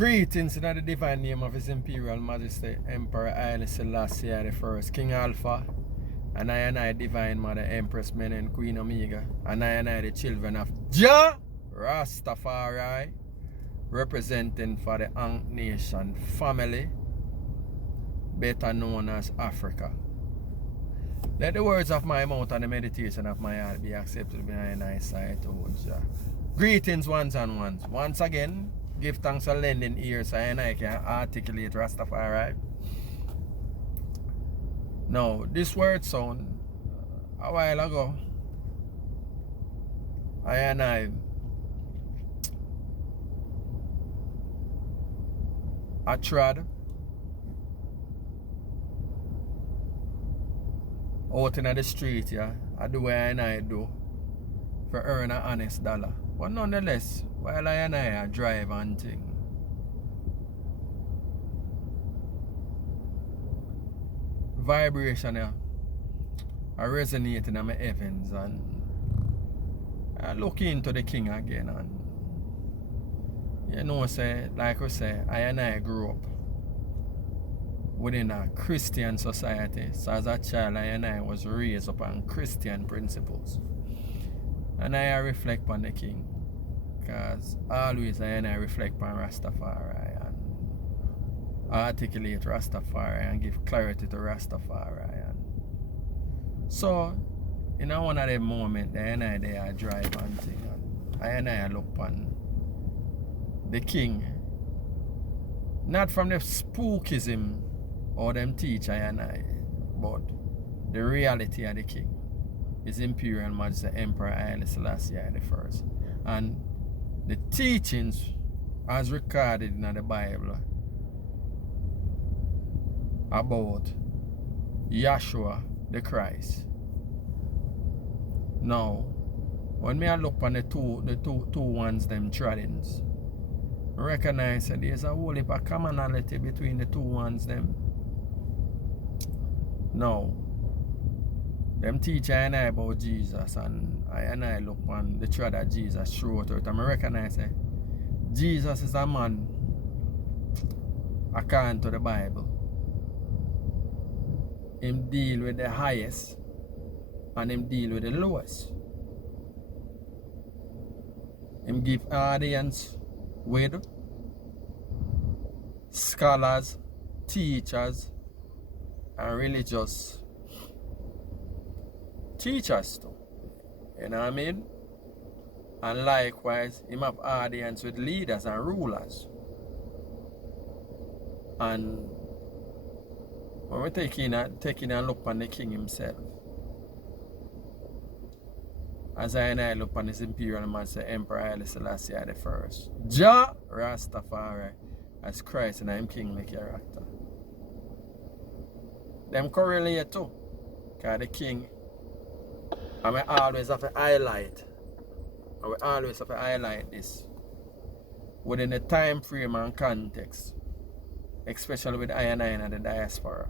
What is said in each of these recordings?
Greetings in the divine name of His Imperial Majesty Emperor Haile Selassie I, King Alpha, and I Divine Mother Empress Menen Queen Omega, and I the children of Jah Rastafari, representing for the Ankh Nation family, better known as Africa. Let the words of my mouth and the meditation of my heart be accepted behind thy sight, O Jah. Greetings ones and ones. Once again, give thanks for lending ears so I can articulate Rastafari. Now, this word sound a while ago, I tried out in the street, yeah. I do what I do for earn an honest dollar. But nonetheless, while I drive and thing, vibration I resonate in my heavens, and I look into the King again, and you know, say, like we say, I grew up within a Christian society. So as a child, I was raised upon Christian principles. And I reflect on the King. Because always I reflect on Rastafari and articulate Rastafari and give clarity to Rastafari. And so, in one of the moments, I drive and thing, and I look on the King, not from the spookism or them teach but the reality of the King. His Imperial Majesty Emperor Haile Selassie I. And the teachings as recorded in the Bible about Yahshua the Christ. Now, when I look on the two ones them treadings, I recognize that there's a whole heap of commonality between the two ones them. Now, them teach I about Jesus, and I look on the thread that Jesus showed out, and I recognize that Jesus is a man according to the Bible. Him deal with the highest and him deal with the lowest. Him give audience with scholars, teachers, and religious teachers too. You know what I mean? And likewise, him have audience with leaders and rulers. And when we taking a look on the King himself, as I look on His Imperial Majesty Emperor Haile Selassie I, Jah Rastafari, as Christ and I'm kingly character. Them correlate too. Because the King, and we always have to highlight, this within the time frame and context, especially with I and the diaspora.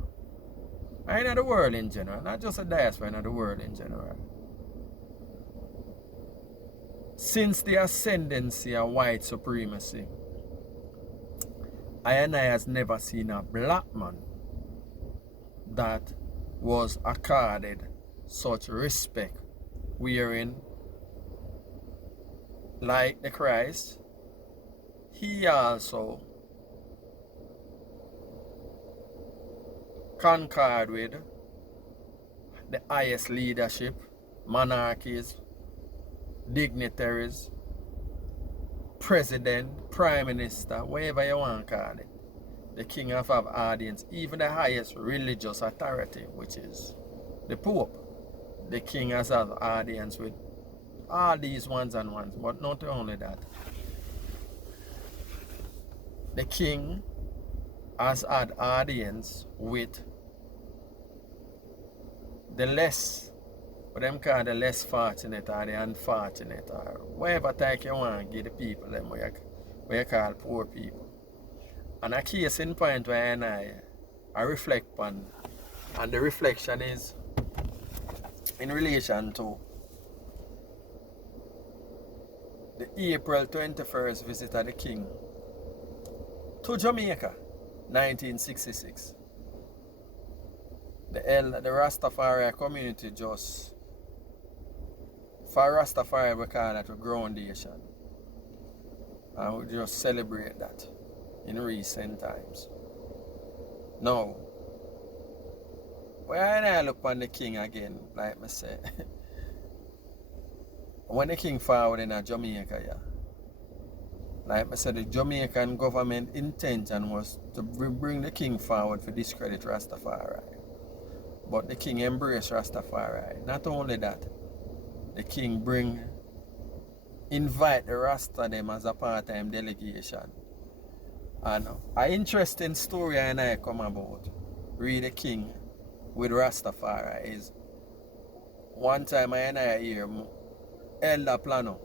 And in the world in general, not just the diaspora, in the world in general. Since the ascendancy of white supremacy, I has never seen a black man that was accorded such respect, wherein, like the Christ, he also conquered with the highest leadership, monarchies, dignitaries, president, prime minister, whatever you want to call it. The King have audience, even the highest religious authority, which is the Pope. The King has audience with all these ones and ones, but not only that. The King has had audience with the less, what them call the less fortunate or the unfortunate, or whatever type you want to give the people them where you call poor people. And a case in point where I reflect on, and the reflection is in relation to the April 21st visit of the King to Jamaica, 1966. The Rastafari community just, for Rastafari we call that a groundation. And we just celebrate that in recent times. Now, when I look on the king again, like I said, when the king forward in Jamaica, yeah, like I said, the Jamaican government intention was to bring the king forward for discredit Rastafari. But the king embraced Rastafari. Not only that, the king invite the Rasta them as a part-time delegation. And an interesting story I come about, read the king with Rastafari, is one time I hear Elder Plano,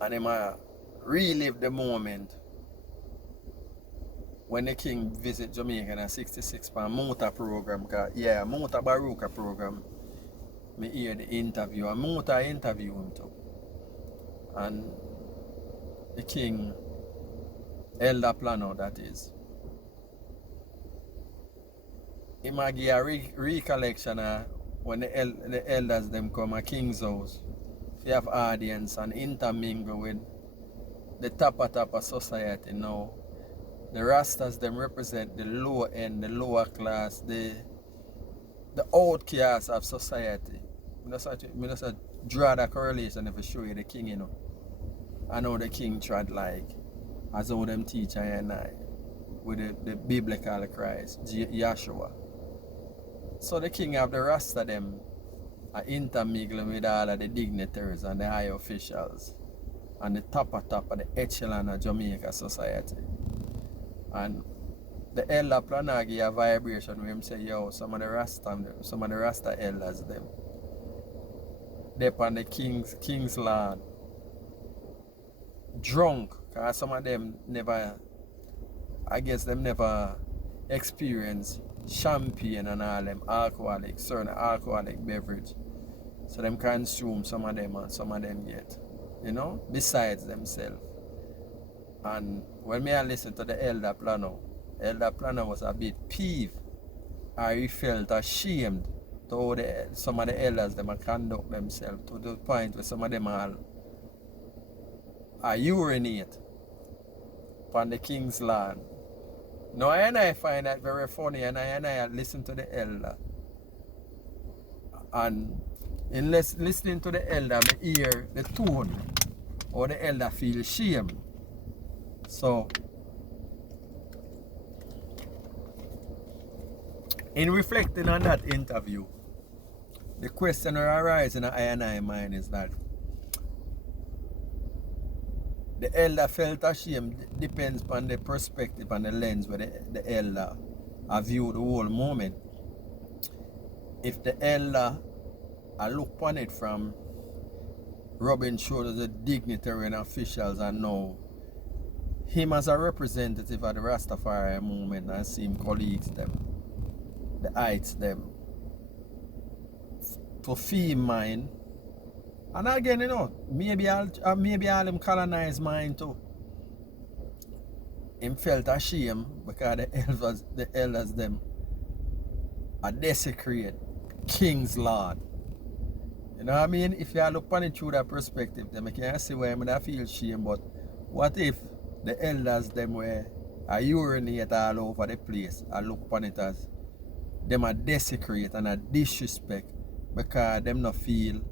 and him relive the moment when the king visit Jamaica in a 66 pound Mota program. Yeah, Mota Baruka program. Me hear the interview, and Mota interview him too. And the king, Elder Plano that is, he might give a recollection when the elders them come a king's house. You have audience and intermingle with the top of society now. The Rastas them represent the lower end, the lower class, the outcast of society. I just draw that correlation if I show you the king, you know. I know the king tried like, as how them teach I and I, with the biblical Christ, Yahshua. So the king of the Rasta them are intermingling with all of the dignitaries and the high officials and the top of the echelon of Jamaica society. And the elder Plana give a vibration where him say, yo, some of the Rasta elders them, they on the king's land, drunk, because some of them never, I guess them never experienced champagne and all them certain alcoholic beverage. So them consume some of them and some of them get, you know, besides themselves. And when I listen to the Elder Plano was a bit peeved, or he felt ashamed to how some of the elders them conduct themselves, to the point where some of them are urinate on the king's land. Now I find that very funny, and I listen to the elder. And in listening to the elder, I hear the tone, or the elder feel shame. So, in reflecting on that interview, the question that arises in I mind is that the elder felt ashamed depends on the perspective and the lens where the elder view the whole moment. If the elder look upon it from rubbing shoulders with dignitary and officials and know him as a representative of the Rastafari movement and see him colleagues them, the heights them, to feel mine. And again, you know, maybe all them colonized mine too. Him felt ashamed because the elders them are desecrated king's land. You know what I mean? If you look upon it through that perspective, then I can see why I feel shame. But what if the elders them were urinate all over the place and look upon it as them are desecrate and a disrespect because them not feel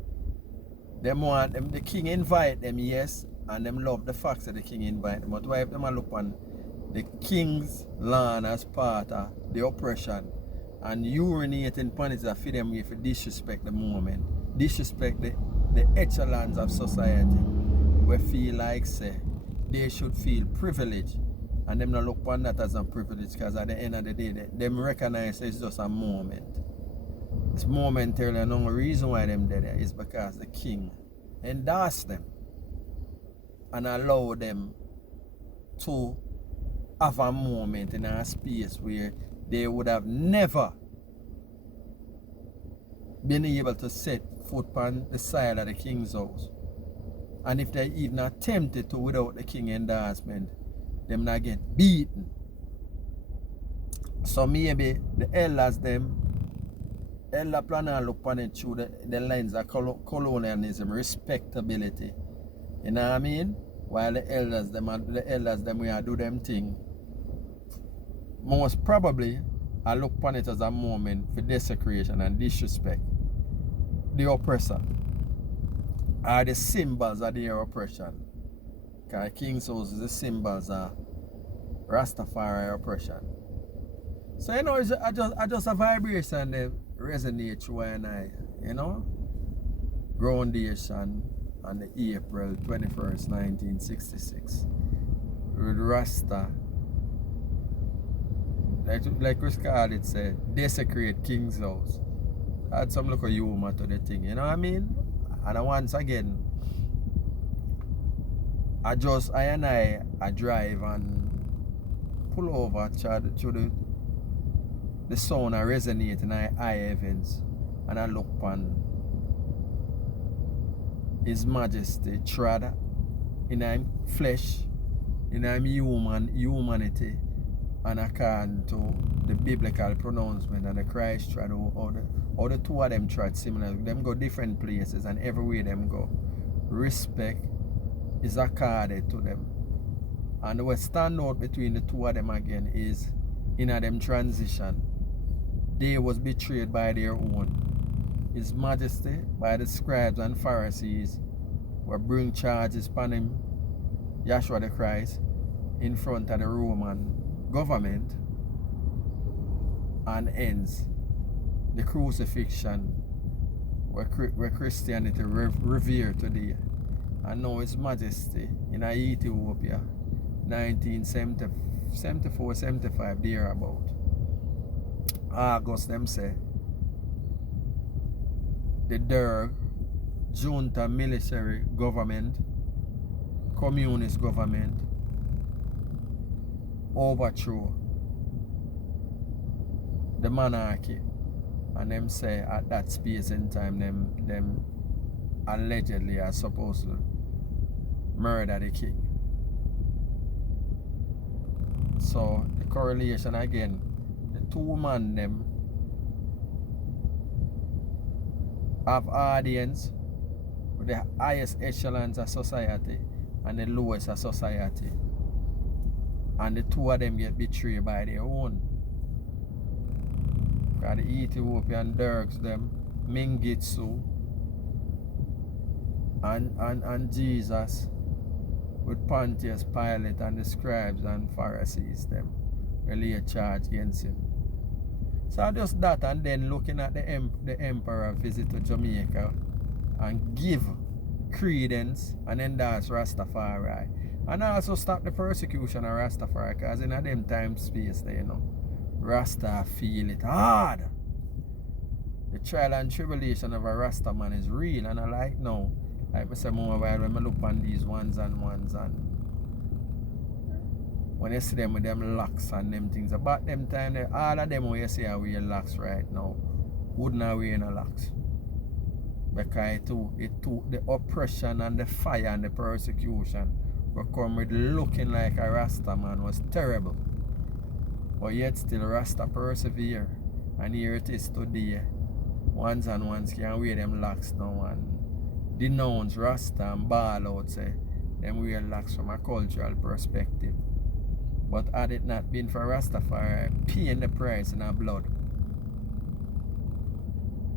them want them, the king invite them, yes, and them love the fact that the king invite them. But why if them look on the king's land as part of the oppression and urinating upon it for them if you disrespect the moment, disrespect the echelons of society, we feel like say they should feel privileged, and them not look upon that as a privilege, because at the end of the day them recognize it's just a moment. It's momentarily, and the only reason why them there is because the king endorsed them and allowed them to have a moment in a space where they would have never been able to set foot on the side of the king's house. And if they even attempted to without the king endorsement, them not get beaten. So maybe the elders them, elder plan and look on it through the lens of colonialism, respectability. You know what I mean? While the elders them we are do them thing. Most probably I look upon it as a moment for desecration and disrespect the oppressor, are the symbols of their oppression. Because King's House is the symbols of Rastafari oppression. So you know, it's just a vibration that resonates through and I, you know. Groundation on the April 21st, 1966. With Rasta, like Chris Cardit said, desecrate King's House. Add some look of humor to the thing, you know what I mean? And once again, I drive and pull over through the sound I resonate in eye heavens, and I look upon His Majesty trod in him flesh, in him humanity, and according to the biblical pronouncement and the Christ trod, or the two of them trod similar. Them go different places, and everywhere them go, respect is accorded to them. And what stand out between the two of them again is in a them transition, they was betrayed by their own. His Majesty, by the scribes and Pharisees, were bring charges upon him, Yahshua the Christ, in front of the Roman government, and ends the crucifixion where Christianity revered today. And now His Majesty in Ethiopia, 1974-75, thereabout. August, them say, the Derg, junta military government, communist government, overthrow the monarchy. And them say at that space in time, them allegedly are supposed to murder the king. So the correlation again, the two men them have audience with the highest echelons of society and the lowest of society, and the two of them get betrayed by their own. Because the Ethiopian Dergs them, Mingitsu and Jesus with Pontius Pilate and the scribes and Pharisees them really a charge against him. So just that, and then looking at the emperor visit to Jamaica and give credence and endorse Rastafari, and also stop the persecution of Rastafari, because in a them time space there, you know, Rasta feel it hard. The trial and tribulation of a Rasta man is real, and I like now, like I say more while when I look on these ones and when you see them with them locks and them things, about them time, all of them who you see are wearing locks right now, wouldn't have wearing no locks. Because it took the oppression and the fire and the persecution but come with looking like a Rasta man was terrible. But yet still Rasta persevere, and here it is today. Ones and ones can wear them locks now and denounce Rasta and ball out, say them wear locks from a cultural perspective. But had it not been for Rastafari paying the price in our blood,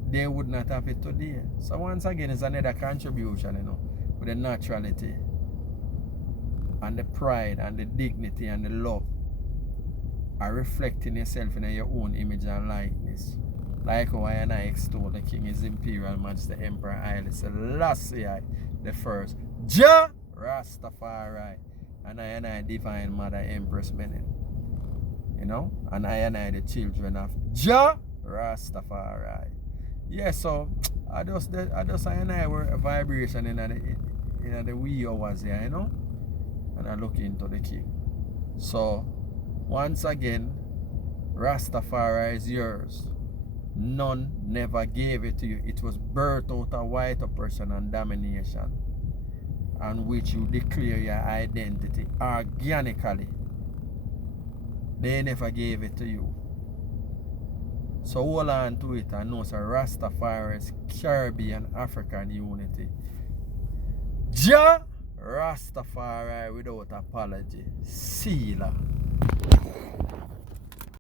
they would not have it today. So once again, it's another contribution, you know, with the naturality and the pride and the dignity and the love are reflecting yourself in your own image and likeness. Like how I and I extol the King, His Imperial Majesty Emperor Haile Selassie the First, Jah Rastafari, and I Divine Mother Empress Menen. You know, and I the children of Jah Rastafari. Yeah, so I just were a vibration in the wee hours here, you know, and I look into the King. So once again, Rastafari is yours. None never gave it to you. It was birthed out of white oppression and domination, on which you declare your identity organically they never gave it to you. So hold on to it and know, sir, Rastafari's Caribbean African unity. Ja Rastafari without apology. Sealer.